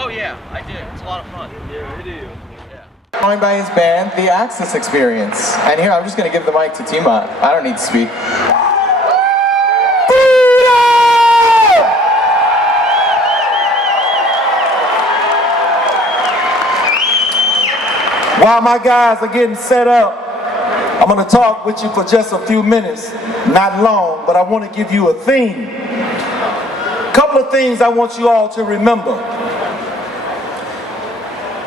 Oh yeah, I did. It's a lot of fun. Yeah, it is. Yeah. Joined by his band, The Access Experience. And here, I'm just going to give the mic to T.M.O.T. I don't need to speak. While my guys are getting set up, I'm going to talk with you for just a few minutes, not long, but I want to give you a theme. A couple of things I want you all to remember.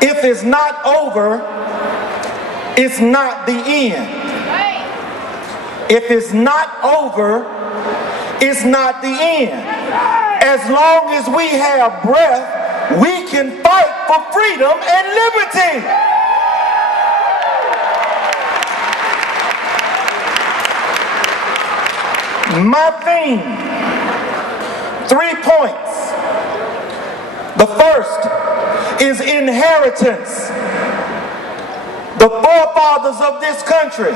If it's not over, it's not the end. If it's not over, it's not the end. As long as we have breath, we can fight for freedom and liberty. My theme, 3 points. The first is inheritance. The forefathers of this country,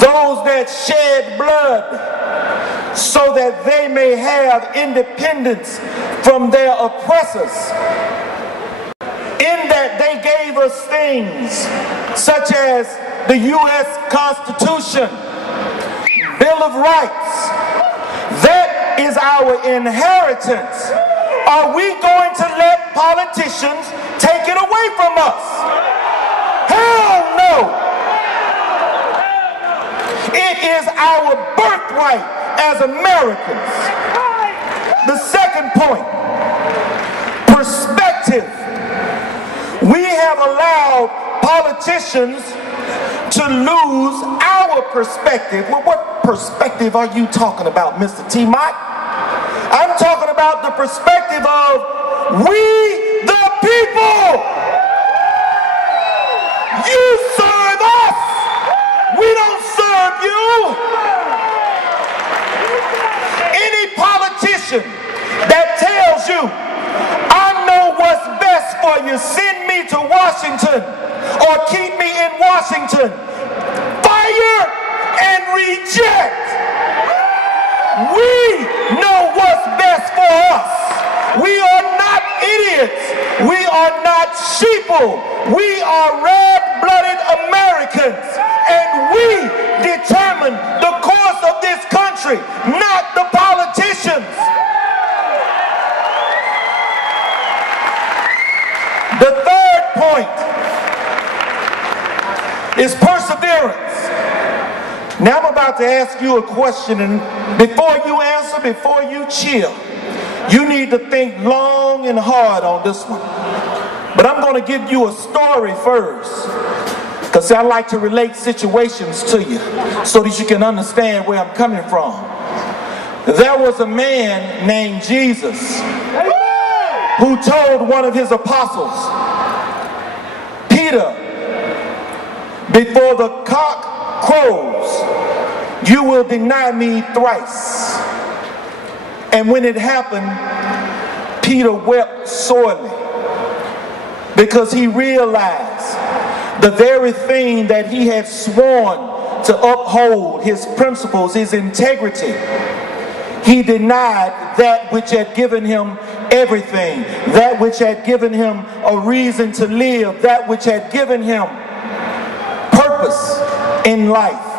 those that shed blood so that they may have independence from their oppressors. In that they gave us things such as the U.S. Constitution, Bill of Rights. That is our inheritance. Are we going to let politicians take it away from us? Hell no! It is our birthright as Americans. The second point, perspective. We have allowed politicians to lose our perspective. Well, what perspective are you talking about, Mr. T.M.O.T? I'm talking about the perspective of we the people. You serve us. We don't serve you. Any politician that tells you, I know what's best for you, send me to Washington or keep me in Washington, fire and reject. We know what's best for us. We are not idiots. We are not sheeple. We are red-blooded Americans, and we determine the course of this country, not the politicians. The third point is perseverance. Now I'm about to ask you a question, and before you answer, before you chill, you need to think long and hard on this one. But I'm going to give you a story first, because I like to relate situations to you so that you can understand where I'm coming from. There was a man named Jesus who told one of his apostles, Peter, before the cock crows, you will deny me thrice. And when it happened, Peter wept sorely, because he realized the very thing that he had sworn to uphold, his principles, his integrity, he denied that which had given him everything, that which had given him a reason to live, that which had given him purpose in life.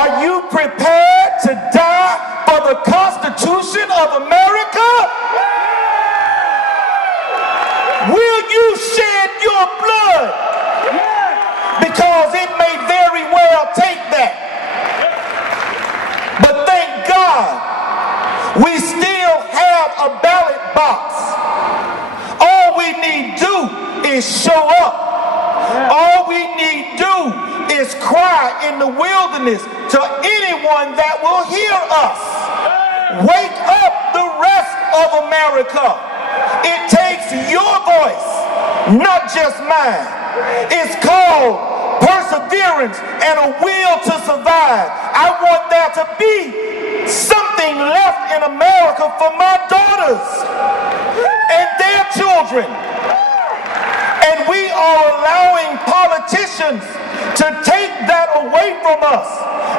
Are you prepared to die for the Constitution of America? Will you shed your blood? Because it may very well take that. But thank God, we still have a ballot box. All we need to do is show up. All we need to do is cry in the wilderness to anyone that will hear us. Wake up the rest of America. It takes your voice, not just mine. It's called perseverance and a will to survive. I want there to be something left in America for my daughters and their children. And we are allowing politicians to take that away from us.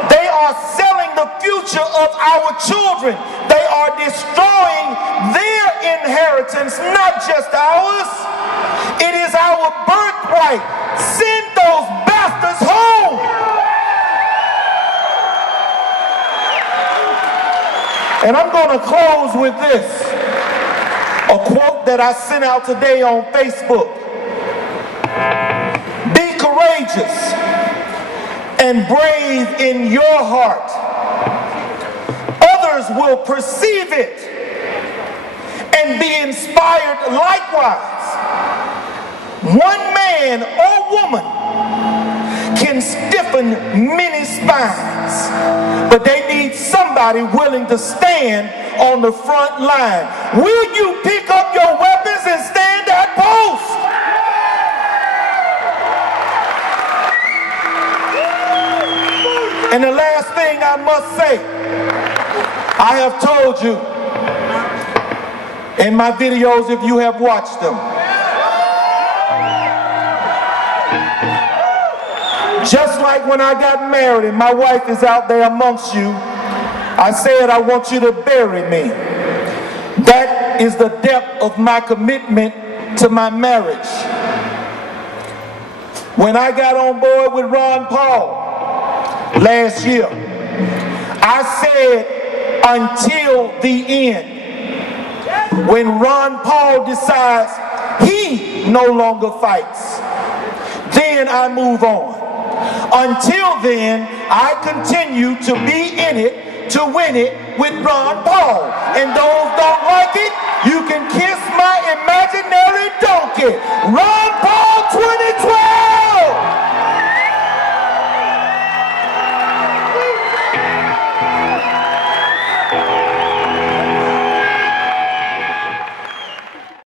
They are selling the future of our children. They are destroying their inheritance right. Send those bastards home. And I'm going to close with this. A quote that I sent out today on Facebook. Be courageous and brave in your heart. Others will perceive it and be inspired likewise. One man or woman can stiffen many spines, but they need somebody willing to stand on the front line. Will you pick up your weapons and stand at post? And the last thing I must say, I have told you in my videos, if you have watched them, just like when I got married and my wife is out there amongst you, I said I want you to bury me. That is the depth of my commitment to my marriage. When I got on board with Ron Paul last year, I said until the end. When Ron Paul decides he no longer fights, then I move on. Until then, I continue to be in it to win it with Ron Paul. And those don't like it, you can kill